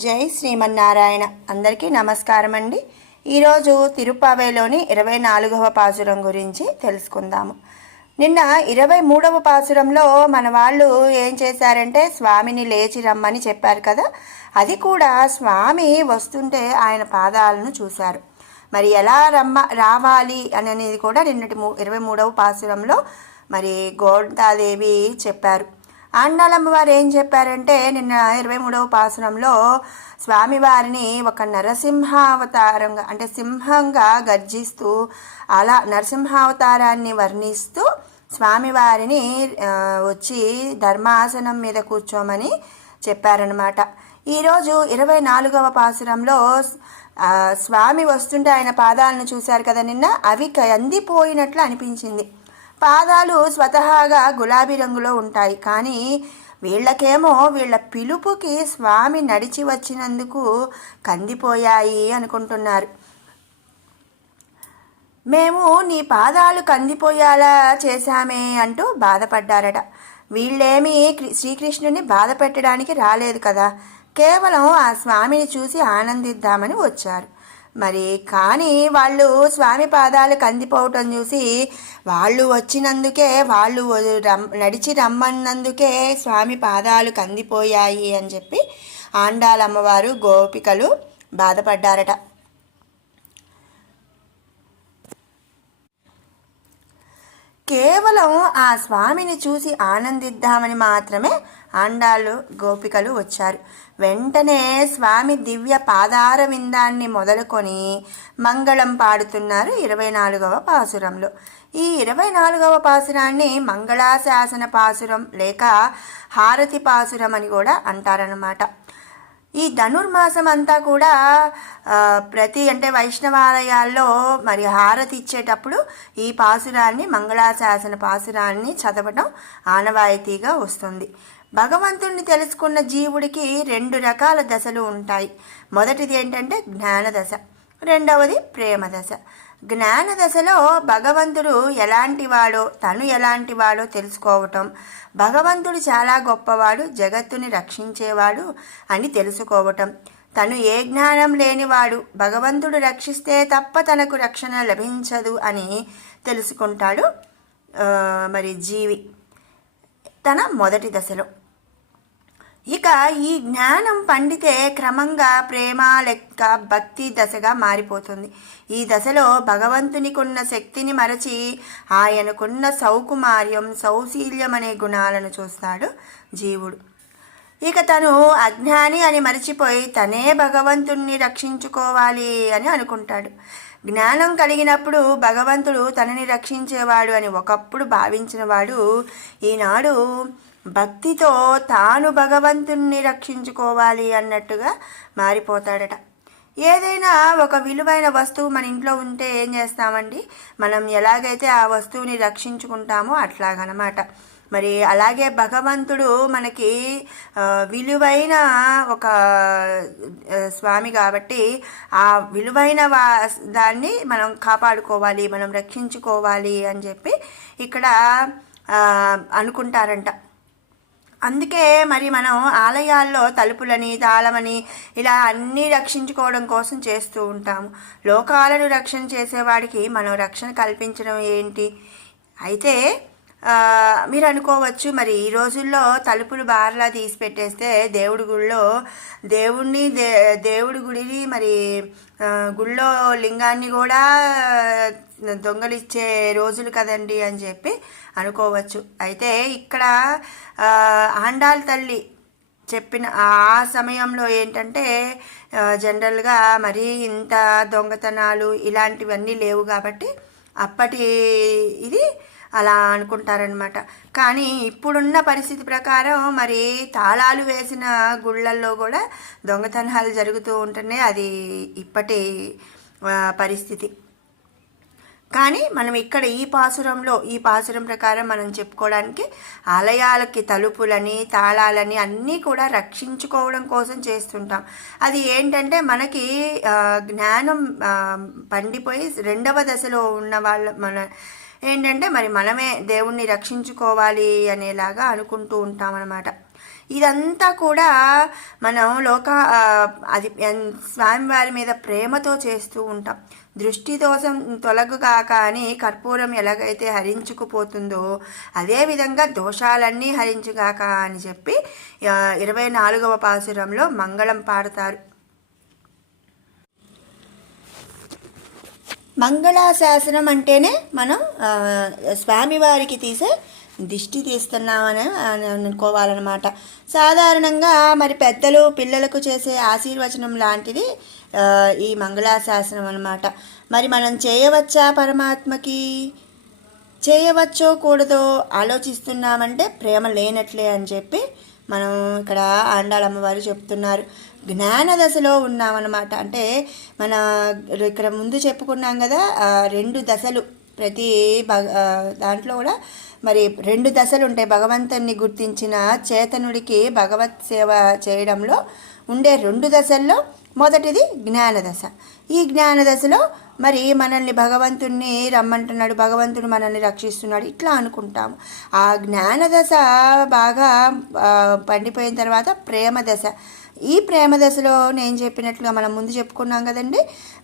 జై శ్రీమన్నారాయణ. అందరికీ నమస్కారం అండి. ఈరోజు తిరుప్పావేలోని 24వ పాసురం గురించి తెలుసుకుందాము. నిన్న 23వ పాసురంలో మన వాళ్ళు ఏం చేశారంటే స్వామిని లేచి రమ్మని చెప్పారు కదా. అది కూడా స్వామి వస్తుంటే ఆయన పాదాలను చూశారు. మరి ఎలా రావాలి అనేది కూడా నిన్నటి 23వ పాసురంలో మరి గోదాదేవి చెప్పారు. ఆండాళమ్మ వారు ఏం చెప్పారంటే నిన్న 23వ పాసురంలో స్వామివారిని ఒక నరసింహావతారంగా అంటే సింహంగా గర్జిస్తూ అలా నరసింహావతారాన్ని వర్ణిస్తూ స్వామివారిని వచ్చి ధర్మాసనం మీద కూర్చోమని చెప్పారనమాట. ఈరోజు 24వ పాసురంలో స్వామి వస్తుంటే ఆయన పాదాలను చూశారు కదా. నిన్న అవి కందిపోయినట్లు అనిపించింది. పాదాలు స్వతహాగా గులాబీ రంగులో ఉంటాయి, కానీ వీళ్ళకేమో వీళ్ళ పిలుపుకి స్వామి నడిచి వచ్చినందుకు కందిపోయాయి అనుకుంటున్నారు. మేము నీ పాదాలు కందిపోయేలా చేశామే అంటూ బాధపడ్డారట. వీళ్ళేమీ శ్రీకృష్ణుని బాధ పెట్టడానికి రాలేదు కదా, కేవలం ఆ స్వామిని చూసి ఆనందిద్దామని వచ్చారు. మరి కానీ వాళ్ళు స్వామి పాదాలు కందిపోవటం చూసి వాళ్ళు వచ్చినందుకే, వాళ్ళు నడిచి రమ్మన్నందుకే స్వామి పాదాలు కందిపోయాయి అని చెప్పి ఆండాళమ్మవారు గోపికలు బాధపడ్డారట. కేవలం ఆ స్వామిని చూసి ఆనందిద్దామని మాత్రమే ఆండాళ్ళు గోపికలు వచ్చారు. వెంటనే స్వామి దివ్య పాదార విందాన్ని మొదలుకొని మంగళం పాడుతున్నారు 24వ పాసురంలో. ఈ 24వ పాసురాన్ని మంగళాశాసన పాసురం లేక హారతి పాసురం అని కూడా అంటారనమాట. ఈ ధనుర్మాసం అంతా కూడా అంటే వైష్ణవాలయాల్లో మరి హారతి ఇచ్చేటప్పుడు ఈ పాసురాన్ని మంగళాశాసన పాసురాన్ని చదవడం ఆనవాయితీగా వస్తుంది. భగవంతుణ్ణి తెలుసుకున్న జీవుడికి 2 రకాల దశలు ఉంటాయి. మొదటిది ఏంటంటే జ్ఞానదశ, రెండవది ప్రేమ దశ. జ్ఞాన దశలో భగవంతుడు ఎలాంటివాడో తను ఎలాంటివాడో తెలుసుకోవటం, భగవంతుడు చాలా గొప్పవాడు, జగత్తుని రక్షించేవాడు అని తెలుసుకోవటం, తను ఏ జ్ఞానం లేనివాడు, భగవంతుడు రక్షిస్తే తప్ప తనకు రక్షణ లభించదు అని తెలుసుకుంటాడు మరి జీవి తన మొదటి దశలో. ఇక ఈ జ్ఞానం పండితే క్రమంగా ప్రేమ లెక్క భక్తి దశగా మారిపోతుంది. ఈ దశలో భగవంతునికున్న శక్తిని మరచి ఆయనకున్న సౌకుమార్యం, సౌశీల్యం అనే గుణాలను చూస్తాడు జీవుడు. ఇక తను అజ్ఞాని అని మరచిపోయి తనే భగవంతుణ్ణి రక్షించుకోవాలి అని అనుకుంటాడు. జ్ఞానం కలిగినప్పుడు భగవంతుడు తనని రక్షించేవాడు అని ఒకప్పుడు భావించిన వాడు ఈనాడు భక్తితో తాను భగవంతుణ్ణి రక్షించుకోవాలి అన్నట్టుగా మారిపోతాడట. ఏదైనా ఒక విలువైన వస్తువు మన ఇంట్లో ఉంటే ఏం చేస్తామండి, మనం ఎలాగైతే ఆ వస్తువుని రక్షించుకుంటామో అట్లాగనమాట. మరి అలాగే భగవంతుడు మనకి విలువైన ఒక స్వామి కాబట్టి ఆ విలువైన దాన్ని మనం కాపాడుకోవాలి, మనం రక్షించుకోవాలి అని చెప్పి ఇక్కడ అనుకుంటారంట. అందుకే మరి మనం ఆలయాల్లో తలుపులని, తాళమని ఇలా అన్నీ రక్షించుకోవడం కోసం చేస్తూ ఉంటాము. లోకాలను రక్షణ చేసేవాడికి మనం రక్షణ కల్పించడం ఏంటి? అయితే మీరు అనుకోవచ్చు, మరి ఈ రోజుల్లో తలుపులు బార్లా తీసి పెట్టేస్తే దేవుడి గుళ్ళో దేవుడి గుడిని మరి గుళ్ళో లింగాన్ని కూడా దొంగలిచ్చే రోజులు కదండి అని చెప్పి అనుకోవచ్చు. అయితే ఇక్కడ ఆండాళ్ తల్లి చెప్పిన ఆ సమయంలో ఏంటంటే జనరల్గా మరి ఇంత దొంగతనాలు ఇలాంటివన్నీ లేవు కాబట్టి అప్పటి ఇది అలా అనుకుంటారనమాట. కానీ ఇప్పుడున్న పరిస్థితి ప్రకారం మరి తాళాలు వేసిన గుళ్ళల్లో కూడా దొంగతనాలు జరుగుతూ ఉంటున్నాయి. అది ఇప్పటి పరిస్థితి. కానీ మనం ఇక్కడ ఈ పాసురం ప్రకారం మనం చెప్పుకోవడానికి ఆలయాలకి తలుపులని, తాళాలని అన్నీ కూడా రక్షించుకోవడం కోసం చేస్తుంటాం. అది ఏంటంటే మనకి జ్ఞానం పండిపోయి 2వ దశలో ఉన్న మన ఏంటంటే మరి మనమే దేవుణ్ణి రక్షించుకోవాలి అనేలాగా అనుకుంటూ ఉంటామన్నమాట. ఇదంతా కూడా మనం అది స్వామివారి మీద ప్రేమతో చేస్తూ ఉంటాం. దృష్టి దోషం తొలగుగాక అని కర్పూరం ఎలాగైతే హరించుకుపోతుందో అదేవిధంగా దోషాలన్నీ హరించుగాక అని చెప్పి 24వ పాసురంలో మంగళం పాడతారు. మంగళాశాసనం అంటేనే మనం స్వామివారికి తీసే దిష్టి తీస్తున్నామని అనుకోవాలన్నమాట. సాధారణంగా మరి పెద్దలు పిల్లలకు చేసే ఆశీర్వచనం లాంటిది ఈ మంగళాశాసనం అన్నమాట. మరి మనం చేయవచ్చా, పరమాత్మకి చేయవచ్చో కూడదో ఆలోచిస్తున్నామంటే ప్రేమ లేనట్లే అని చెప్పి మనం ఇక్కడ ఆండాళమ్మవారు చెప్తున్నారు. జ్ఞాన దశలో ఉన్నామన్నమాట. అంటే మన ఇక్కడ ముందు చెప్పుకున్నాం కదా, 2 దశలు ప్రతి దాంట్లో కూడా మరి 2 దశలు ఉంటాయి. భగవంతుని గుర్తించిన చేతనుడికి భగవత్ సేవ చేయడంలో ఉండే 2 దశల్లో మొదటిది జ్ఞానదశ. ఈ జ్ఞానదశలో మరి మనల్ని భగవంతుణ్ణి రమ్మంటున్నాడు, భగవంతుడు మనల్ని రక్షిస్తున్నాడు ఇట్లా అనుకుంటాము. ఆ జ్ఞానదశ బాగా పండిపోయిన తర్వాత ప్రేమ దశ. ఈ ప్రేమ దశలో నేను చెప్పినట్లుగా మనం ముందు చెప్పుకున్నాం కదండి,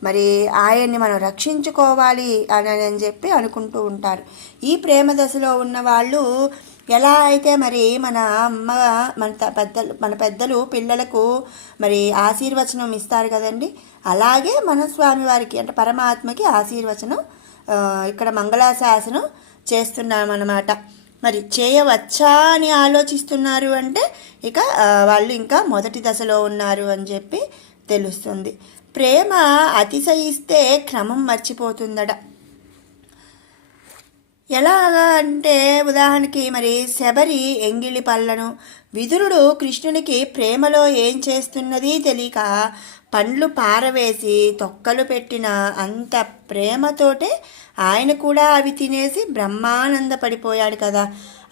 మరి ఆయన్ని మనం రక్షించుకోవాలి అని చెప్పి అనుకుంటూ ఉంటారు. ఈ ప్రేమ దశలో ఉన్న వాళ్ళు ఎలా అయితే మరి మన అమ్మ మన పెద్దలు పిల్లలకు మరి ఆశీర్వచనం ఇస్తారు కదండి, అలాగే మన స్వామివారికి అంటే పరమాత్మకి ఆశీర్వచనం ఇక్కడ మంగళాశాసనం చేస్తున్నామన్నమాట. మరి చేయవచ్చా అని ఆలోచిస్తున్నారు అంటే ఇక వాళ్ళు ఇంకా మొదటి దశలో ఉన్నారు అని చెప్పి తెలుస్తుంది. ప్రేమ అతిశయిస్తే క్రమం మర్చిపోతుందట. ఎలాగా అంటే ఉదాహరణకి మరి శబరి ఎంగిలి పళ్ళను విదురుడు కృష్ణునికి ప్రేమలో ఏం చేస్తున్నది తెలియక పండ్లు పారవేసి తొక్కలు పెట్టిన అంత ప్రేమతోటే ఆయన కూడా అవి తినేసి బ్రహ్మానంద పడిపోయాడు కదా.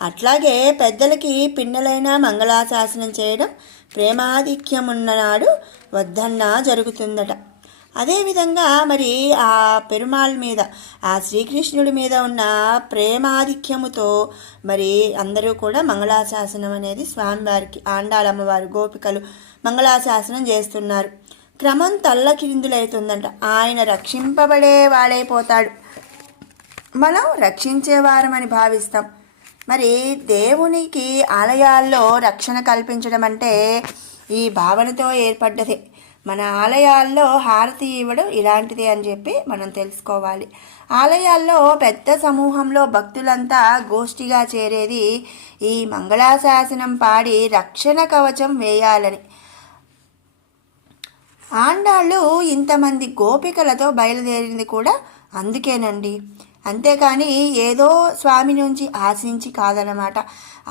అట్లాగే పెద్దలకి పిన్నలైన మంగళాశాసనం చేయడం ప్రేమాధిక్యం ఉన్ననాడు వద్దన్నా జరుగుతుందట. అదేవిధంగా మరి ఆ పెరుమాళ్ మీద ఆ శ్రీకృష్ణుడి మీద ఉన్న ప్రేమాధిక్యముతో మరి అందరూ కూడా మంగళాశాసనం అనేది స్వామివారికి ఆండాళమ్మవారు గోపికలు మంగళాశాసనం చేస్తున్నారు. క్రమం తల్లకిందులవుతుందంట. ఆయన రక్షింపబడే వాడైపోతాడు, మనం రక్షించేవారమని భావిస్తాం. మరి దేవునికి ఆలయాల్లో రక్షణ కల్పించడం అంటే ఈ భావనతో ఏర్పడ్డదే. మన ఆలయాల్లో హారతి ఇవ్వడం ఇలాంటిదే అని చెప్పి మనం తెలుసుకోవాలి. ఆలయాల్లో పెద్ద సమూహంలో భక్తులంతా గోష్ఠిగా చేరేది ఈ మంగళాశాసనం పాడి రక్షణ కవచం వేయాలని. ఆండాళ్ళు ఇంతమంది గోపికలతో బయలుదేరింది కూడా అందుకేనండి, అంతేకాని ఏదో స్వామి నుంచి ఆశించి కాదనమాట.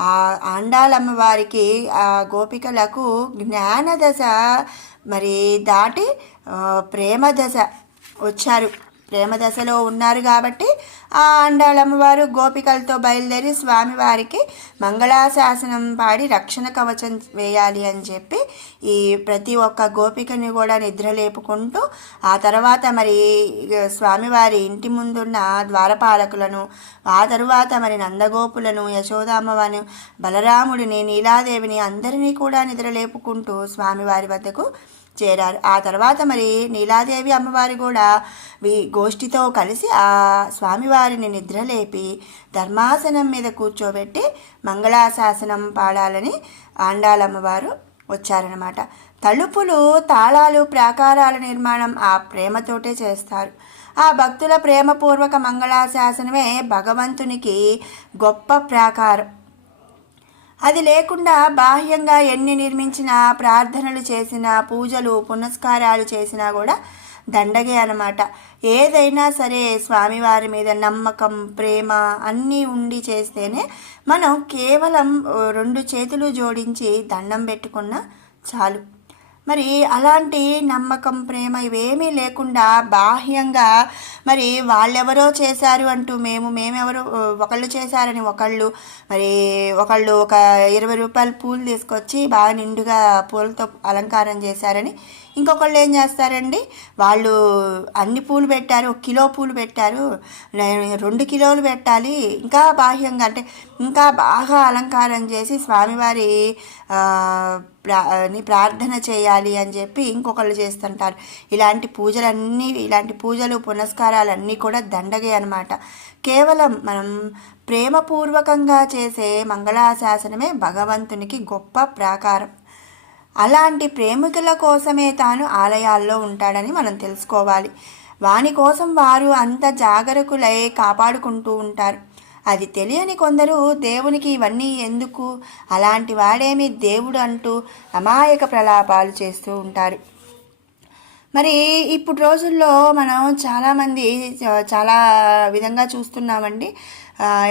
ఆ ఆండాళమ్మవారికి ఆ గోపికలకు జ్ఞానదశ మరి దాటి ప్రేమ దశ వచ్చారు. ప్రేమ దశలో ఉన్నారు కాబట్టి ఆ ఆండాళమ్మవారు గోపికలతో బయలుదేరి స్వామివారికి మంగళాశాసనం పాడి రక్షణ కవచం వేయాలి అని చెప్పి ఈ ప్రతి ఒక్క గోపికని కూడా నిద్ర లేపుకుంటూ ఆ తర్వాత మరి స్వామివారి ఇంటి ముందున్న ద్వారపాలకులను, ఆ తరువాత మరి నందగోపులను, యశోదామ్మవారిని, బలరాముడిని, నీలాదేవిని అందరినీ కూడా నిద్ర లేపుకుంటూ స్వామివారి వద్దకు చేరారు. ఆ తర్వాత మరి నీలాదేవి అమ్మవారు కూడా గోష్ఠితో కలిసి ఆ స్వామివారిని నిద్రలేపి ధర్మాసనం మీద కూర్చోబెట్టి మంగళాశాసనం పాడాలని ఆండాళమ్మవారు వచ్చారనమాట. తలుపులు, తాళాలు, ప్రాకారాల నిర్మాణం ఆ ప్రేమతోటే చేస్తారు. ఆ భక్తుల ప్రేమపూర్వక మంగళాశాసనమే భగవంతునికి గొప్ప ప్రాకారం. అది లేకుండా బాహ్యంగా ఎన్ని నిర్మించినా, ప్రార్థనలు చేసినా, పూజలు పునస్కారాలు చేసినా కూడా దండగే అన్నమాట. ఏదైనా సరే స్వామివారి మీద నమ్మకం, ప్రేమ అన్నీ ఉండి చేస్తేనే మనం కేవలం 2 చేతులు జోడించి దండం పెట్టుకున్నా చాలు. మరి అలాంటి నమ్మకం, ప్రేమ ఇవేమీ లేకుండా బాహ్యంగా మరి వాళ్ళెవరో చేశారు అంటూ మేమెవరు ఒకళ్ళు చేశారని ఒకళ్ళు ఒక 20 రూపాయల పూలు తీసుకొచ్చి బాగా నిండుగా పూలతో అలంకారం చేశారని ఇంకొకళ్ళు ఏం చేస్తారండి, వాళ్ళు అన్ని పూలు పెట్టారు, 1 కిలో పూలు పెట్టారు, 2 కిలోలు పెట్టాలి, ఇంకా బాహ్యంగా అంటే ఇంకా బాగా అలంకారం చేసి స్వామివారి ప్రార్థన చేయాలి అని చెప్పి ఇంకొకళ్ళు చేస్తుంటారు. ఇలాంటి పూజలు పునస్కారాలన్నీ కూడా దండగే అనమాట. కేవలం మనం ప్రేమపూర్వకంగా చేసే మంగళాశాసనమే భగవంతునికి గొప్ప ప్రాకారం. అలాంటి ప్రేమికుల కోసమే తాను ఆలయాల్లో ఉంటాడని మనం తెలుసుకోవాలి. వాని కోసం వారు అంత జాగరకులై కాపాడుకుంటూ ఉంటారు. అది తెలియని కొందరు దేవునికి ఇవన్నీ ఎందుకు, అలాంటి వాడేమి దేవుడు అంటూ అమాయక ప్రలాపాలు చేస్తూ ఉంటారు. మరి ఇప్పుడు రోజుల్లో మనం చాలామంది చాలా విధంగా చూస్తున్నామండి.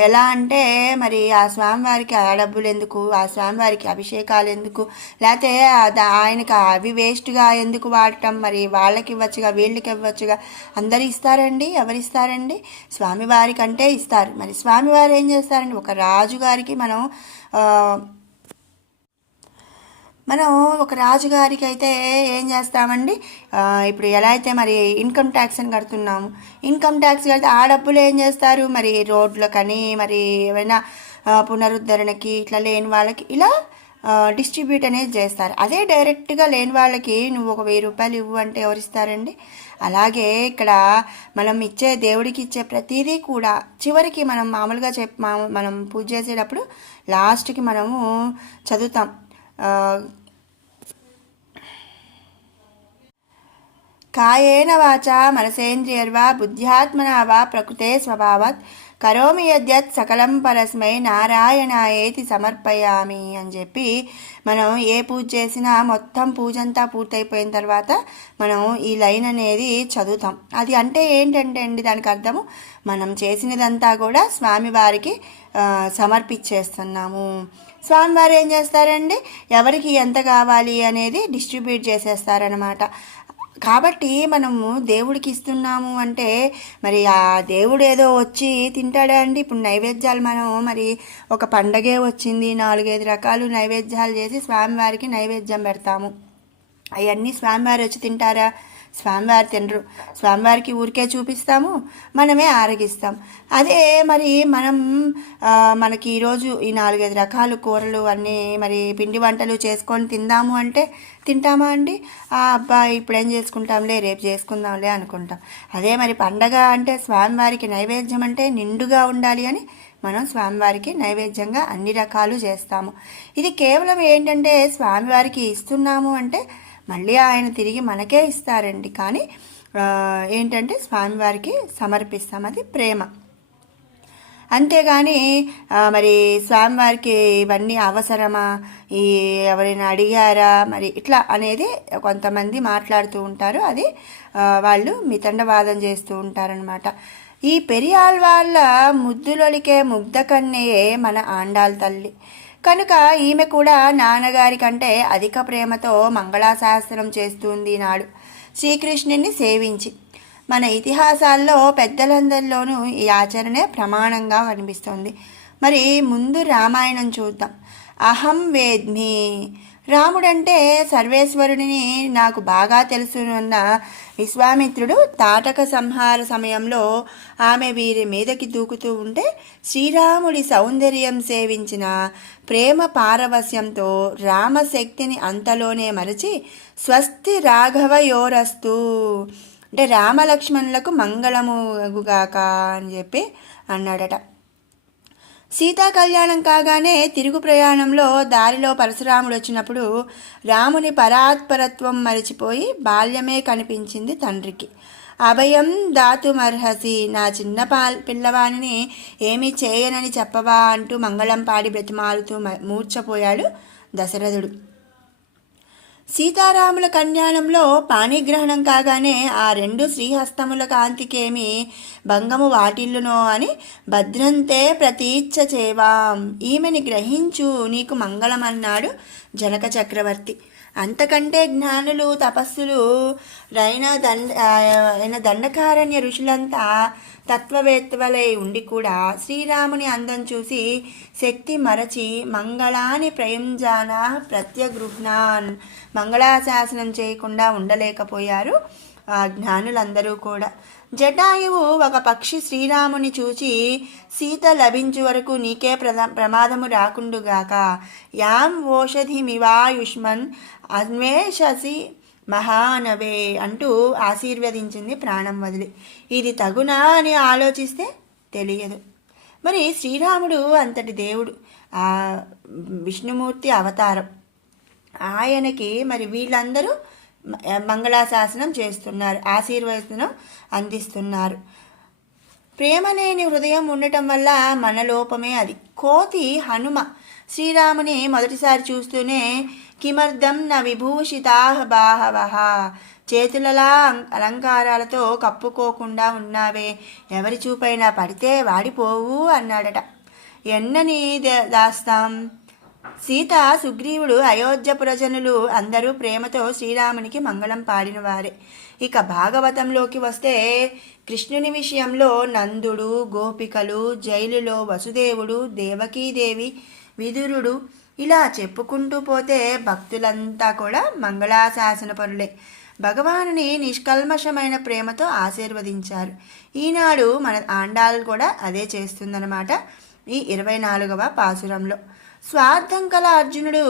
ఎలా అంటే మరి ఆ స్వామివారికి ఆ డబ్బులు ఎందుకు, ఆ స్వామివారికి అభిషేకాలు ఎందుకు, లేకపోతే ఆయనకి అవి వేస్ట్గా ఎందుకు వాడటం, మరి వాళ్ళకి ఇవ్వచ్చుగా వీళ్ళకి ఇవ్వచ్చుగా, అందరు ఇస్తారండి, ఎవరిస్తారండి, స్వామివారికి అంటే ఇస్తారు. మరి స్వామివారు ఏం చేస్తారండి, ఒక రాజుగారికి మనం ఒక రాజుగారికి అయితే ఏం చేస్తామండి, ఇప్పుడు ఎలా అయితే మరి ఇన్కమ్ ట్యాక్స్ అని కడుతున్నాము, ఇన్కమ్ ట్యాక్స్ కడితే ఆ డబ్బులు ఏం చేస్తారు, మరి రోడ్లకని, మరి ఏమైనా పునరుద్ధరణకి, ఇట్లా లేని వాళ్ళకి ఇలా డిస్ట్రిబ్యూట్ అనేది చేస్తారు. అదే డైరెక్ట్గా లేని వాళ్ళకి నువ్వు ఒక 1000 రూపాయలు ఇవ్వు అంటే ఎవరిస్తారండి? అలాగే ఇక్కడ మనం దేవుడికి ఇచ్చే ప్రతిదీ కూడా చివరికి మనం మామూలుగా మనం పూజ చేసేటప్పుడు లాస్ట్కి మనము చదువుతాం, కాయేన వాచా మనసేంద్రియర్వా బుద్ధ్యాత్మనా వా ప్రకృతే స్వభావాత్ కరోమి యద్యత్ సకలం పరస్మై నారాయణాయేతి సమర్పయామి అని చెప్పి మనం ఏ పూజ చేసినా మొత్తం పూజ అంతా పూర్తయిపోయిన తర్వాత మనం ఈ లైన్ అనేది చదువుతాం. అది అంటే ఏంటంటే అండి, దానికి అర్థము మనం చేసినదంతా కూడా స్వామివారికి సమర్పించేస్తున్నాము. స్వామివారు ఏం చేస్తారండి, ఎవరికి ఎంత కావాలి అనేది డిస్ట్రిబ్యూట్ చేసేస్తారనమాట. కాబట్టి మనము దేవుడికి ఇస్తున్నాము అంటే మరి ఆ దేవుడు ఏదో వచ్చి తింటాడా అండి? ఇప్పుడు నైవేద్యాలు మనం మరి ఒక పండగే వచ్చింది, 4-5 రకాలు నైవేద్యాలు చేసి స్వామివారికి నైవేద్యం పెడతాము. అవన్నీ స్వామివారు వచ్చి తింటారా? స్వామివారు తినరు. స్వామివారికి ఊరికే చూపిస్తాము, మనమే ఆరగిస్తాం. అదే మరి మనకి ఈరోజు ఈ 4-5 రకాల కూరలు అన్నీ మరి పిండి వంటలు చేసుకొని తిందాము అంటే తింటామా అండి? అబ్బా ఇప్పుడు ఏం చేసుకుంటాంలే, రేపు చేసుకుందాంలే అనుకుంటాం. అదే మరి పండగ అంటే స్వామివారికి నైవేద్యం అంటే నిండుగా ఉండాలి అని మనం స్వామివారికి నైవేద్యంగా అన్ని రకాలు చేస్తాము. ఇది కేవలం ఏంటంటే స్వామివారికి ఇస్తున్నాము అంటే మళ్ళీ ఆయన తిరిగి మనకే ఇస్తారండి. కానీ ఏంటంటే స్వామివారికి సమర్పిస్తాం, అది ప్రేమ. అంతేగాని మరి స్వామివారికి ఇవన్నీ అవసరమా, ఎవరైనా అడిగారా మరి ఇట్లా అనేది కొంతమంది మాట్లాడుతూ ఉంటారు. అది వాళ్ళు మితండవాదం చేస్తూ ఉంటారనమాట. ఈ పెరియాళ్ వాళ్ళ ముద్దులొలికే ముగ్ధ కన్యయే మన ఆండాల్ తల్లి కనుక ఈమె కూడా నాన్నగారి కంటే అధిక ప్రేమతో మంగళాశాసనం చేస్తుంది నాడు శ్రీకృష్ణుని సేవించి. మన ఇతిహాసాల్లో పెద్దలందరిలోనూ ఈ ఆచరణే ప్రమాణంగా కనిపిస్తుంది. మరి ముందు రామాయణం చూద్దాం. అహం వేద్మి, రాముడంటే సర్వేశ్వరుడిని నాకు బాగా తెలుసునున్న విశ్వామిత్రుడు తాటక సంహార సమయంలో ఆమె వీరి మీదకి దూకుతూ ఉంటే శ్రీరాముడి సౌందర్యం సేవించిన ప్రేమ పారవస్యంతో రామశక్తిని అంతలోనే మరచి స్వస్తి రాఘవయోరస్తు అంటే రామలక్ష్మణులకు మంగళముగాక అని చెప్పి అన్నాడట. సీతా కళ్యాణం కాగానే తిరుగు ప్రయాణంలో దారిలో పరశురాముడు వచ్చినప్పుడు రాముని పరాత్పరత్వం మరిచిపోయి బాల్యమే కనిపించింది తండ్రికి. అభయం దాతుమర్హసి, నా చిన్న పిల్లవాణిని ఏమీ చేయనని చెప్పవా అంటూ మంగళం పాడి బ్రతిమాలుతూ మూర్ఛపోయాడు దశరథుడు. సీతారాముల కళ్యాణంలో పాణిగ్రహణం కాగానే ఆ 2 శ్రీహస్తముల కాంతికేమి భంగము వాటిల్లునో అని భద్రంతే ప్రతీచ్ఛ చేవాం, ఈమెని గ్రహించు నీకు మంగళమన్నాడు జనక చక్రవర్తి. అంతకంటే జ్ఞానులు తపస్సులు అయిన దండకారణ్య ఋషులంతా తత్వవేత్తలై ఉండి కూడా శ్రీరాముని అందం చూసి శక్తి మరచి మంగళాని ప్రయుంజాన ప్రత్యగృహ్ణాన్ మంగళాశాసనం చేయకుండా ఉండలేకపోయారు ఆ జ్ఞానులందరూ కూడా. జటాయువు ఒక పక్షి శ్రీరాముని చూచి సీత లభించు వరకు నీకే ప్రమాదము రాకుండుగాక యాం ఓషధిమివాయుష్మన్ అన్వేషసి మహానవే అంటూ ఆశీర్వదించింది ప్రాణం వదిలి. ఇది తగునా అని ఆలోచిస్తే తెలియదు. మరి శ్రీరాముడు అంతటి దేవుడు, ఆ విష్ణుమూర్తి అవతారం. ఆయనకి మరి వీళ్ళందరూ మంగళాశాసనం చేస్తున్నారు, ఆశీర్వచనం అందిస్తున్నారు. ప్రేమ లేని హృదయం ఉండటం వల్ల మన లోపమే అది. కోతి హనుమ శ్రీరాముని మొదటిసారి చూస్తూనే కిమర్థం న విభూషితా బాహవః, చేతులలా అలంకారాలతో కప్పుకోకుండా ఉన్నావే, ఎవరి చూపైనా పడితే వాడిపోవు అన్నాడట. ఎన్నని దాస్తాం. సీత, సుగ్రీవుడు, అయోధ్య ప్రజనులు అందరూ ప్రేమతో శ్రీరామునికి మంగళం పాడినవారే. ఇక భాగవతంలోకి వస్తే కృష్ణుని విషయంలో నందుడు, గోపికలు, జైలులో వసుదేవుడు, దేవకీదేవి, విదురుడు ఇలా చెప్పుకుంటూ పోతే భక్తులంతా కూడా మంగళాశాసన పరులే. భగవానుని నిష్కల్మషమైన ప్రేమతో ఆశీర్వదించారు. ఈనాడు మన ఆండాల్ కూడా అదే చేస్తుందన్నమాట. ఈ 24వ పాసురంలో స్వార్థం కల అర్జునుడు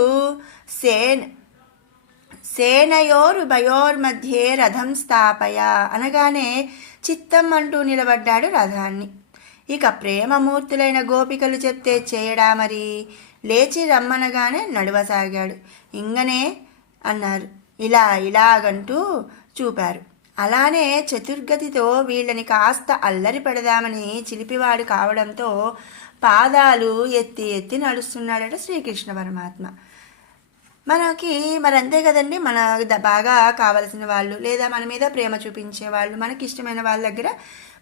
సేనయోరుభయోర్మధ్యే రథం స్థాపయ అనగానే చిత్తం అంటూ నిలబడ్డాడు రథాన్ని. ఇక ప్రేమమూర్తులైన గోపికలు చెప్తే చేయడా మరి, లేచి రమ్మనగానే నడవసాగాడు. ఇంగనే అన్నారు, ఇలాగంటూ చూపారు. అలానే చతుర్గతితో వీళ్ళని కాస్త అల్లరి పెడదామని చిలిపివాడు కావడంతో పాదాలు ఎత్తి ఎత్తి నడుస్తున్నాడట శ్రీకృష్ణ పరమాత్మ. మనకి మరి అంతే కదండి, మన బాగా కావలసిన వాళ్ళు లేదా మన మీద ప్రేమ చూపించే వాళ్ళు, మనకి ఇష్టమైన వాళ్ళ దగ్గర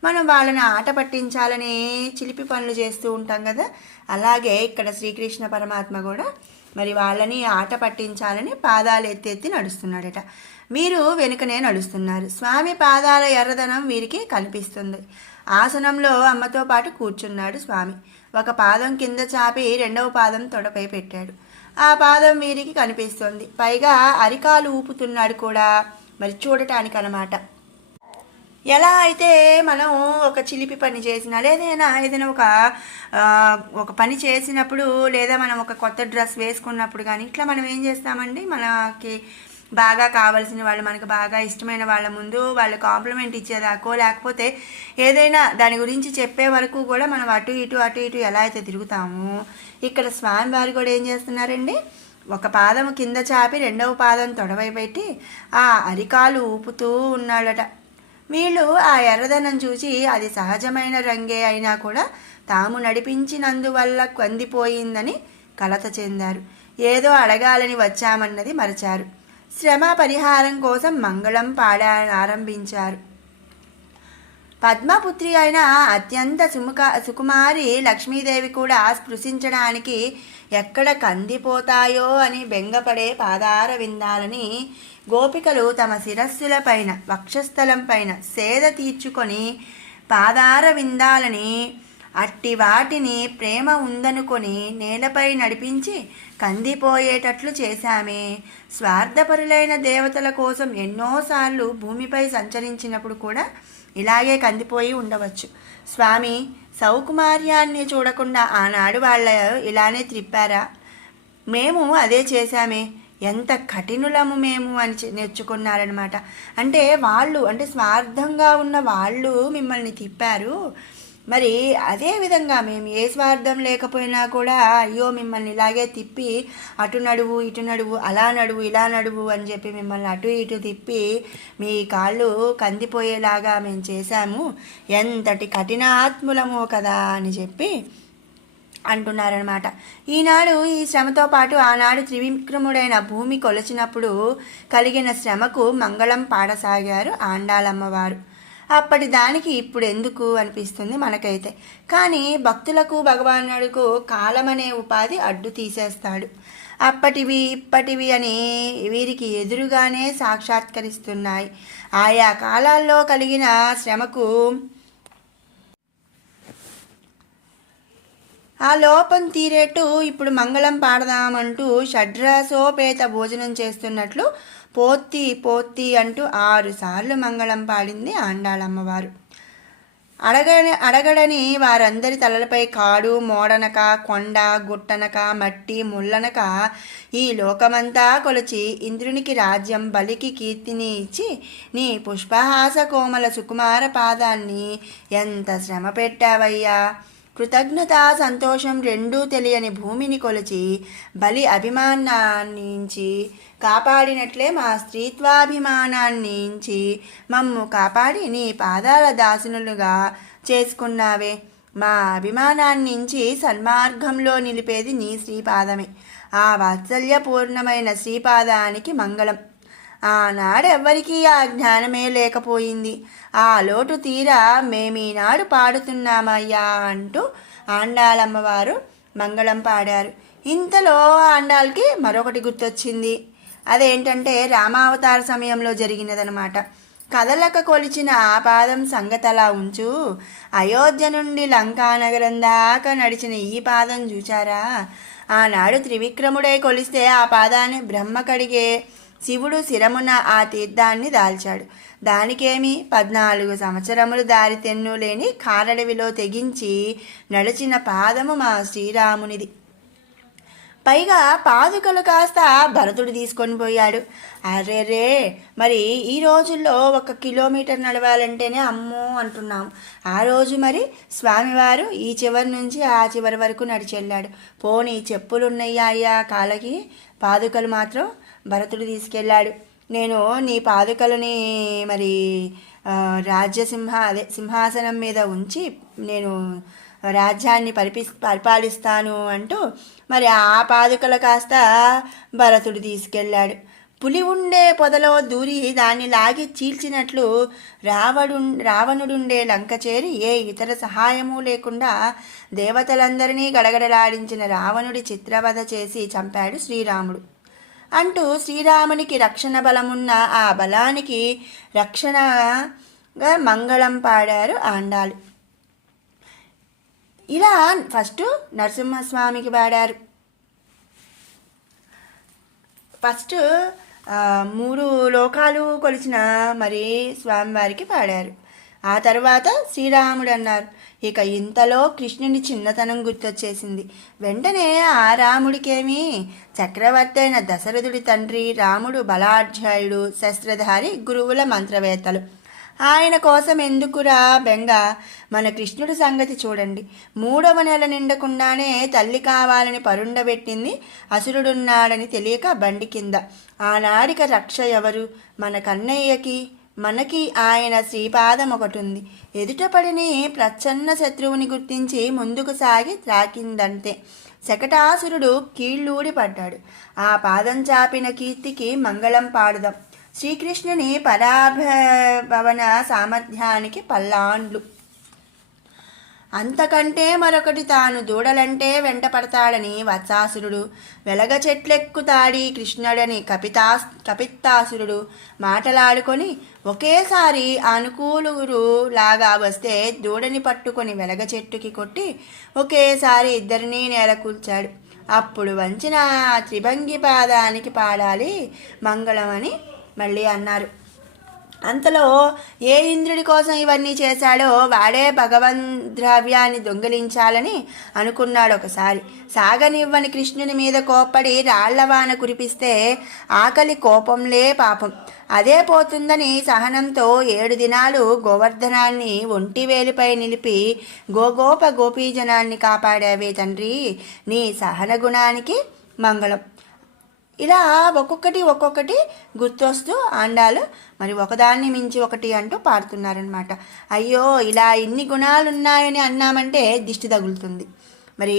మనం వాళ్ళని ఆట పట్టించాలని చిలిపి పనులు చేస్తూ ఉంటాం కదా. అలాగే ఇక్కడ శ్రీకృష్ణ పరమాత్మ కూడా మరి వాళ్ళని ఆట పట్టించాలని పాదాలు ఎత్తి ఎత్తి నడుస్తున్నాడట. వీరు వెనుకనే నడుస్తున్నారు. స్వామి పాదాల ఎర్రదనం వీరికి కనిపిస్తుంది. ఆసనంలో అమ్మతో పాటు కూర్చున్నాడు స్వామి. ఒక పాదం కింద చాపి రెండవ పాదం తొడపై పెట్టాడు. ఆ పాదం వీరికి కనిపిస్తుంది. పైగా అరికాలు ఊపుతున్నాడు కూడా, మరి చూడటానికి అన్నమాట. ఎలా అయితే మనం ఒక చిలిపి పని చేసినా ఏదైనా ఒక పని చేసినప్పుడు లేదా మనం ఒక కొత్త డ్రెస్ వేసుకున్నప్పుడు కానీ ఇట్లా మనం ఏం చేస్తామండి, మనకి బాగా కావాల్సిన వాళ్ళు, మనకు బాగా ఇష్టమైన వాళ్ళ ముందు వాళ్ళు కాంప్లిమెంట్ ఇచ్చేదాకో లేకపోతే ఏదైనా దాని గురించి చెప్పే వరకు కూడా మనం అటు ఇటు ఎలా అయితే తిరుగుతామో, ఇక్కడ స్వామివారు కూడా ఏం చేస్తున్నారండి, ఒక పాదం కింద చాపి రెండవ పాదం తొడవై పెట్టి ఆ అరికాలు ఊపుతూ ఉన్నాడట. వీళ్ళు ఆ ఎర్రదనం చూసి అది సహజమైన రంగే అయినా కూడా తాము నడిపించినందువల్ల కందిపోయిందని కలత చెందారు. ఏదో అడగాలని వచ్చామన్నది మరచారు. శ్రమ పరిహారం కోసం మంగళం ఆరంభించారు. పద్మపుత్రి అయిన అత్యంత సుకుమారి లక్ష్మీదేవి కూడా స్పృశించడానికి ఎక్కడ కందిపోతాయో అని బెంగపడే పాదార విందాలని గోపికలు తమ శిరస్సుల పైన వక్షస్థలం పైన సేద తీర్చుకొని పాదార విందాలని అట్టి వాటిని ప్రేమ ఉందనుకొని నేలపై నడిపించి కందిపోయేటట్లు చేశామే. స్వార్థపరులైన దేవతల కోసం ఎన్నోసార్లు భూమిపై సంచరించినప్పుడు కూడా ఇలాగే కందిపోయి ఉండవచ్చు. స్వామి సౌకుమార్యాన్ని చూడకుండా ఆనాడు వాళ్ళ ఇలానే త్రిప్పారా? మేము అదే చేశామే, ఎంత కఠినులము మేము అని నేర్చుకున్నారనమాట. అంటే స్వార్థంగా ఉన్న వాళ్ళు మిమ్మల్ని తిప్పారు, మరి అదేవిధంగా మేము ఏ స్వార్థం లేకపోయినా కూడా అయ్యో మిమ్మల్ని ఇలాగే తిప్పి అటు నడువు ఇటు నడువు అలా నడువు ఇలా నడువు అని చెప్పి మిమ్మల్ని అటు ఇటు తిప్పి మీ కాళ్ళు కందిపోయేలాగా మేము చేశాము, ఎంతటి కఠినాత్ములమో కదా అని చెప్పి అంటున్నారనమాట. ఈనాడు ఈ శ్రమతో పాటు ఆనాడు త్రివిక్రముడైన భూమి కొలిచినప్పుడు కలిగిన శ్రమకు మంగళం పాడసాగారు ఆండాలమ్మవారు. అప్పటి దానికి ఇప్పుడు ఎందుకు అనిపిస్తుంది మనకైతే. కానీ భక్తులకు భగవానుడికు కాలమనే ఉపాధి అడ్డు తీసేస్తాడు. అప్పటివి ఇప్పటివి అని వీరికి ఎదురుగానే సాక్షాత్కరిస్తున్నాయి. ఆయా కాలాల్లో కలిగిన శ్రమకు ఆ లోపం తీరేట్టు ఇప్పుడు మంగళం పాడదామంటూ షడ్రసోపేత భోజనం చేస్తున్నట్లు పోత్తి పోత్తి అంటూ 6 సార్లు మంగళం పాడింది ఆండాళమ్మవారు. అడగడని వారందరి తలలపై కాడు మోడనక కొండ గుట్టనక మట్టి ముళ్ళనక ఈ లోకమంతా కొలిచి ఇంద్రునికి రాజ్యం బలికి కీర్తిని ఇచ్చి నీ పుష్పహాస కోమల సుకుమార పాదాన్ని ఎంత శ్రమ పెట్టావయ్యా. కృతజ్ఞత సంతోషం రెండూ తెలియని భూమిని కొలిచి బలి అభిమానాన్నించి కాపాడినట్లే మా స్త్రీత్వాభిమానాన్నించి మమ్ము కాపాడి నీ పాదాల దాసునులుగా చేసుకున్నావే. మా అభిమానాన్నించి సన్మార్గంలో నిలిపేది నీ శ్రీపాదమే. ఆ వాత్సల్యపూర్ణమైన శ్రీపాదానికి మంగళం. ఆనాడెవ్వరికీ ఆ జ్ఞానమే లేకపోయింది. ఆ లోటు తీరా మేమీనాడు పాడుతున్నామయ్యా అంటూ ఆండాళమ్మవారు మంగళం పాడారు. ఇంతలో ఆండాళ్ళకి మరొకటి గుర్తొచ్చింది. అదేంటంటే రామావతార సమయంలో జరిగినదనమాట. కదలక కొలిచిన ఆ పాదం సంగతలా ఉంచు, అయోధ్య నుండి లంకానగరం దాకా నడిచిన ఈ పాదం చూచారా? ఆనాడు త్రివిక్రముడై కొలిస్తే ఆ పాదాన్ని బ్రహ్మ కడిగే శివుడు శిరమున ఆ తీర్థాన్ని దాల్చాడు. దానికేమి 14 సంవత్సరములు దారి తెన్ను లేని కారడవిలో తెగించి నడిచిన పాదము మా శ్రీరామునిది. పైగా పాదుకలు కాస్త భరతుడు తీసుకొని పోయాడు. అరేరే, మరి ఈ రోజుల్లో 1 కిలోమీటర్ నడవాలంటేనే అమ్మో అంటున్నాం. ఆ రోజు మరి స్వామివారు ఈ చివరి నుంచి ఆ చివరి వరకు నడిచి వెళ్ళాడు. పోనీ చెప్పులున్నయ్యా అయ్యా కాళ్ళకి, పాదుకలు మాత్రం భరతుడు తీసుకెళ్ళాడు. నేను నీ పాదుకలని మరి సింహాసనం మీద ఉంచి నేను రాజ్యాన్ని పరిపాలిస్తాను అంటూ మరి ఆ పాదుకలు కాస్త భరతుడు తీసుకెళ్ళాడు. పులి ఉండే పొదలో దూరి దాన్ని లాగి చీల్చినట్లు రావణుడుండే లంక చేరి ఏ ఇతర సహాయము లేకుండా దేవతలందరినీ గడగడలాడించిన రావణుడి చిత్రవధ చేసి చంపాడు శ్రీరాముడు అంటూ శ్రీరామునికి రక్షణ బలమున్న ఆ బలానికి రక్షణగా మంగళం పాడారు ఆండాలు. ఇలా ఫస్ట్ నరసింహస్వామికి పాడారు. ఫస్ట్ 3 లోకాలు కొలిచిన మరి స్వామివారికి పాడారు. ఆ తర్వాత శ్రీరాముడు అన్నారు. ఇక ఇంతలో కృష్ణుని చిన్నతనం గుర్తొచ్చేసింది. వెంటనే ఆ రాముడికేమి చక్రవర్తి అయిన దశరథుడి తండ్రి రాముడు బలాఢ్యాయుడు, శస్త్రధారి, గురువుల మంత్రవేత్తలు. ఆయన కోసం ఎందుకురా బెంగ, మన కృష్ణుడి సంగతి చూడండి. 3వ నెల నిండకుండానే తల్లి కావాలని పరుండబెట్టింది అసురుడున్నాడని తెలియక బండి కింద. ఆనాడిక రక్ష ఎవరు? మన కన్నయ్యకి మనకి ఆయన శ్రీపాదం ఒకటుంది. ఎదుటపడిని ప్రచ్ఛన్న శత్రువుని గుర్తించి ముందుకు సాగి త్రాకిందంతే. శకటాసురుడు కీళ్ళూడి పడ్డాడు. ఆ పాదం చాపిన కీర్తికి మంగళం పాడుదాం. శ్రీకృష్ణుని పరాభవన సామర్థ్యానికి పల్లాండ్లు. అంతకంటే మరొకటి తాను దూడలంటే వెంట పడతాడని వత్సాసురుడు, వెలగ చెట్లెక్కుతాడి కృష్ణుడని కపిత్తాసురుడు మాటలాడుకొని ఒకేసారి అనుకూలురు లాగా వస్తే దూడని పట్టుకొని వెలగ చెట్టుకి కొట్టి ఒకేసారి ఇద్దరినీ నేలకూల్చాడు. అప్పుడు వంచిన త్రిభంగి పాదానికి పాడాలి మంగళం అని మళ్ళీ అన్నారు. అంతలో ఏ ఇంద్రుడి కోసం ఇవన్నీ చేశాడో వాడే భగవంద్రవ్యాన్ని దొంగిలించాలని అనుకున్నాడు. ఒకసారి సాగనివ్వని కృష్ణుని మీద కోప్పడి రాళ్లవాన కురిపిస్తే ఆకలి కోపంలే పాపం అదే పోతుందని సహనంతో 7 దినాలు గోవర్ధనాన్ని ఒంటివేలిపై నిలిపి గోపీజనాన్ని కాపాడావే తండ్రి, నీ సహన గుణానికి మంగళం. ఇలా ఒక్కొక్కటి గుర్తొస్తూ ఆండాలు మరి ఒకదాన్ని మించి ఒకటి అంటూ పాడుతున్నారనమాట. అయ్యో, ఇలా ఇన్ని గుణాలున్నాయని అన్నామంటే దిష్టి తగులుతుంది. మరి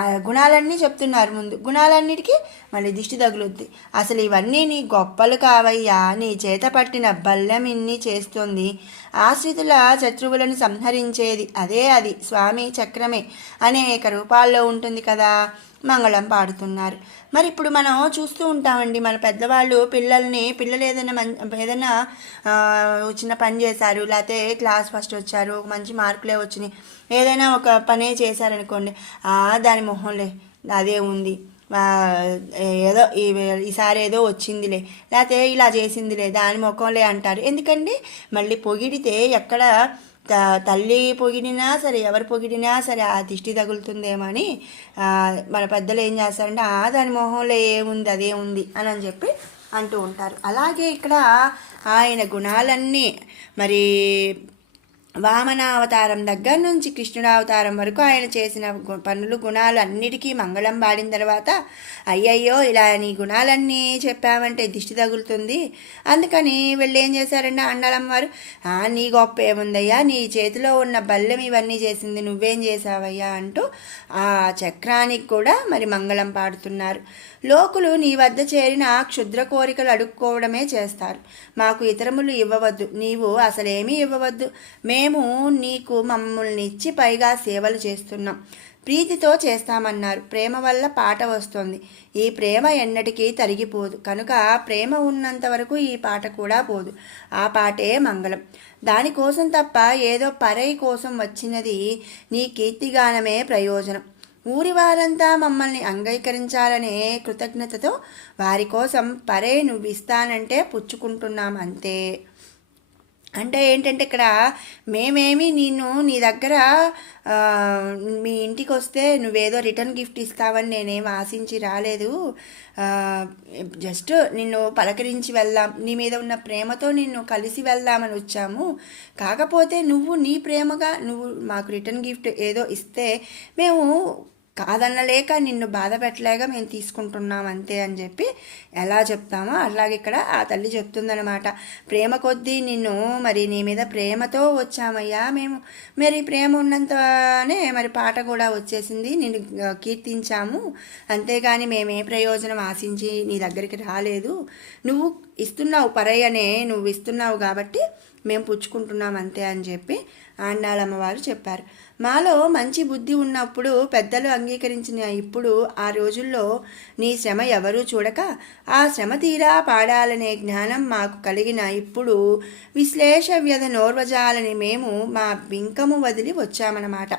ఆ గుణాలన్నీ చెప్తున్నారు. ముందు గుణాలన్నిటికీ మళ్ళీ దిష్టి తగులుద్ది. అసలు ఇవన్నీ నీ గొప్పలు కావయ్యా, నీ చేత పట్టిన బల్లెం ఇన్ని చేస్తుంది. ఆశ్రితుల శత్రువులను సంహరించేది అది స్వామి చక్రమే అనేక రూపాల్లో ఉంటుంది కదా. మంగళం పాడుతున్నారు. మరి ఇప్పుడు మనం చూస్తూ ఉంటామండి, మన పెద్దవాళ్ళు పిల్లలు ఏదైనా చిన్న పని చేశారు, లేకపోతే క్లాస్ ఫస్ట్ వచ్చారు, మంచి మార్కులే వచ్చినాయి, ఏదైనా ఒక పనే చేశారనుకోండి, దాని మొహంలే అదే ఉంది, ఏదో ఈసారి ఏదో వచ్చిందిలే, లేకపోతే ఇలా చేసిందిలే, దాని ముఖంలే అంటారు. ఎందుకండి, మళ్ళీ పొగిడితే ఎక్కడ తల్లి పొగిడినా సరే, ఎవరు పొగిడినా సరే ఆ దిష్టి తగులుతుందేమో అని మన పెద్దలు ఏం చేస్తారంటే దాని మొహంలో ఏముంది అదే ఉంది అని చెప్పి అంటూ ఉంటారు. అలాగే ఇక్కడ ఆయన గుణాలన్నీ మరి వామనావతారం దగ్గర నుంచి కృష్ణుడావతారం వరకు ఆయన చేసిన గుణాలు అన్నిటికీ మంగళం పాడిన తర్వాత, అయ్యయ్యో ఇలా నీ గుణాలన్నీ చెప్పామంటే దిష్టి తగులుతుంది, అందుకని వీళ్ళు ఏం చేశారంటే ఆండాళమ్మ వారు, నీ గొప్ప ఏముందయ్యా, నీ చేతిలో ఉన్న బల్లెం ఇవన్నీ చేసింది, నువ్వేం చేసావయ్యా అంటూ ఆ చక్రానికి కూడా మరి మంగళం పాడుతున్నారు. లోకులు నీ వద్ద చేరిన క్షుద్ర కోరికలు అడుక్కోవడమే చేస్తారు, మాకు ఇతరములు ఇవ్వవద్దు, నీవు అసలేమీ ఇవ్వవద్దు, మేము నీకు మమ్మల్ని ఇచ్చి పైగా సేవలు చేస్తున్నాం, ప్రీతితో చేస్తామన్నారు. ప్రేమ వల్ల పాట వస్తుంది, ఈ ప్రేమ ఎన్నటికీ తరిగిపోదు, కనుక ప్రేమ ఉన్నంత వరకు ఈ పాట కూడా పోదు, ఆ పాటే మంగళం. దానికోసం తప్ప ఏదో పరై కోసం వచ్చినది నీ కీర్తిగానమే ప్రయోజనం. ఊరి వారంతా మమ్మల్ని అంగీకరించాలనే కృతజ్ఞతతో వారి కోసం పరే నువ్వు ఇస్తానంటే పుచ్చుకుంటున్నాం అంతే. అంటే ఏంటంటే ఇక్కడ మేమేమి నీ దగ్గర మీ ఇంటికి వస్తే నువ్వేదో రిటర్న్ గిఫ్ట్ ఇస్తావని నేనేం ఆశించి రాలేదు, జస్ట్ నిన్ను పలకరించి వెళ్దాం, నీ మీద ఉన్న ప్రేమతో నిన్ను కలిసి వెళ్దామని వచ్చాము, కాకపోతే నువ్వు నీ ప్రేమగా నువ్వు మాకు రిటర్న్ గిఫ్ట్ ఏదో ఇస్తే మేము కాదనలేక నిన్ను బాధ పెట్టలేక మేము తీసుకుంటున్నాం అంతే అని చెప్పి ఎలా చెప్తామో అలాగే ఇక్కడ ఆ తల్లి చెప్తుందనమాట. ప్రేమ కొద్దీ నిన్ను మరి నీ మీద ప్రేమతో వచ్చామయ్యా మేము, మరి ప్రేమ ఉన్నంతనే మరి పాట కూడా వచ్చేసింది, నిన్ను కీర్తించాము, అంతేగాని మేమే ప్రయోజనం ఆశించి నీ దగ్గరికి రాలేదు, నువ్వు ఇస్తున్నావు పరయ్యనే, నువ్వు ఇస్తున్నావు కాబట్టి మేము పుచ్చుకుంటున్నాం అంతే అని చెప్పి ఆండాళమ్మవారు చెప్పారు. మాలో మంచి బుద్ధి ఉన్నప్పుడు పెద్దలు అంగీకరించిన ఇప్పుడు ఆ రోజుల్లో నీ శ్రమ ఎవరూ చూడక ఆ శ్రమ తీరా పాడాలనే జ్ఞానం మాకు కలిగిన ఇప్పుడు విశ్లేష వ్యధ నోర్వజాలని మేము మా బింకము వదిలి వచ్చామన్నమాట.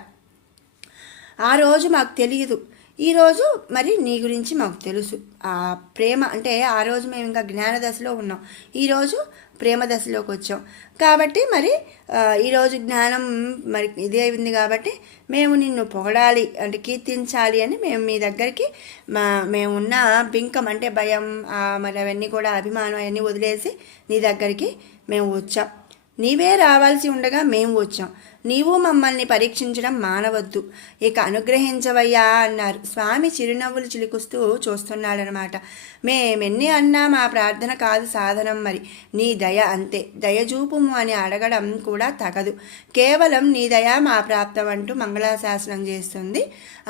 ఆ రోజు మాకు తెలియదు, ఈరోజు మరి నీ గురించి మాకు తెలుసు. ఆ ప్రేమ అంటే ఆ రోజు మేము ఇంకా జ్ఞాన దశలో ఉన్నాం, ఈరోజు ప్రేమ దశలోకి వచ్చాం కాబట్టి మరి ఈరోజు జ్ఞానం మరి ఇదే ఉంది కాబట్టి మేము నిన్ను పొగడాలి అంటే కీర్తించాలి అని మేము మీ దగ్గరికి మేమున్న బింకం అంటే భయం మరి అవన్నీ కూడా అభిమానం అవన్నీ వదిలేసి నీ దగ్గరికి మేము వచ్చాం, నీవే రావాల్సి ఉండగా మేము వచ్చాం, నీవు మమ్మల్ని పరీక్షించడం మానవద్దు, ఇక అనుగ్రహించవయ్యా అన్నారు. స్వామి చిరునవ్వులు చిలుకుస్తూ చూస్తున్నాడనమాట. మేమెన్ని అన్నా మా ప్రార్థన కాదు సాధనం, మరి నీ దయ అంతే, దయజూపుము అని అడగడం కూడా తగదు, కేవలం నీ దయ మా ప్రాప్తం అంటూ మంగళాశాసనం చేస్తుంది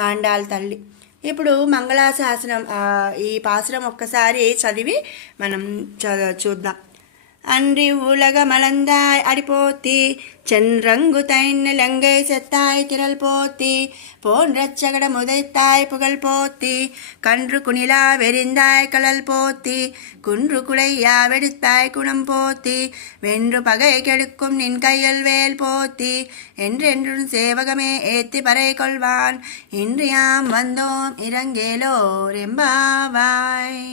ఆండాళ్ తల్లి. ఇప్పుడు మంగళాశాసనం ఈ పాసురం ఒక్కసారి చదివి మనం చూద్దాం. அன்றி உலகமளந்தாய் அடிபோத்தி சென்றங்கு தைன்னு லங்கை செத்தாய் திரள் போத்தி போன்றச்சகட முதைத்தாய் புகழ் போத்தி கன்று குணிலா வெறிந்தாய் கலல் போத்தி குன்று குடையா வெடித்தாய் குணம் போத்தி வென்று பகை கெடுக்கும் நின் கையல் வேல் போத்தி என்றென்றும் சேவகமே ஏத்தி பறை கொள்வான் இன்றியாம் வந்தோம் இறங்கேலோ ரெம்பாவாய்.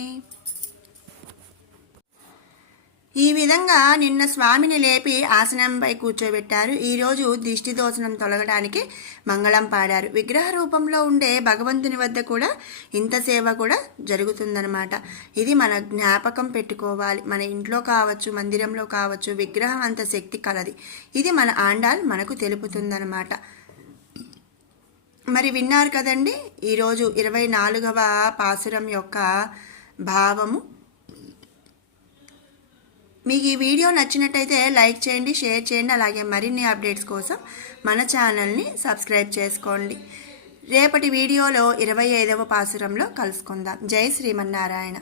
ఈ విధంగా నిన్న స్వామిని లేపి ఆసనంపై కూర్చోబెట్టారు. ఈరోజు దిష్టి దోషణం తొలగడానికి మంగళం పాడారు. విగ్రహ రూపంలో ఉండే భగవంతుని వద్ద కూడా ఇంత సేవ కూడా జరుగుతుందన్నమాట. ఇది మన జ్ఞాపకం పెట్టుకోవాలి. మన ఇంట్లో కావచ్చు, మందిరంలో కావచ్చు, విగ్రహం అంత శక్తి కలది. ఇది మన ఆండాల్ మనకు తెలుపుతుందన్నమాట. మరి విన్నారు కదండి ఈరోజు 24వ పాసురం యొక్క భావము. మీకు ఈ వీడియో నచ్చినట్టయితే లైక్ చేయండి, షేర్ చేయండి, అలాగే మరిన్ని అప్డేట్స్ కోసం మన ఛానల్ని సబ్స్క్రైబ్ చేసుకోండి. రేపటి వీడియోలో 25వ పాసురంలో కలుసుకుందాం. జై శ్రీమన్నారాయణ.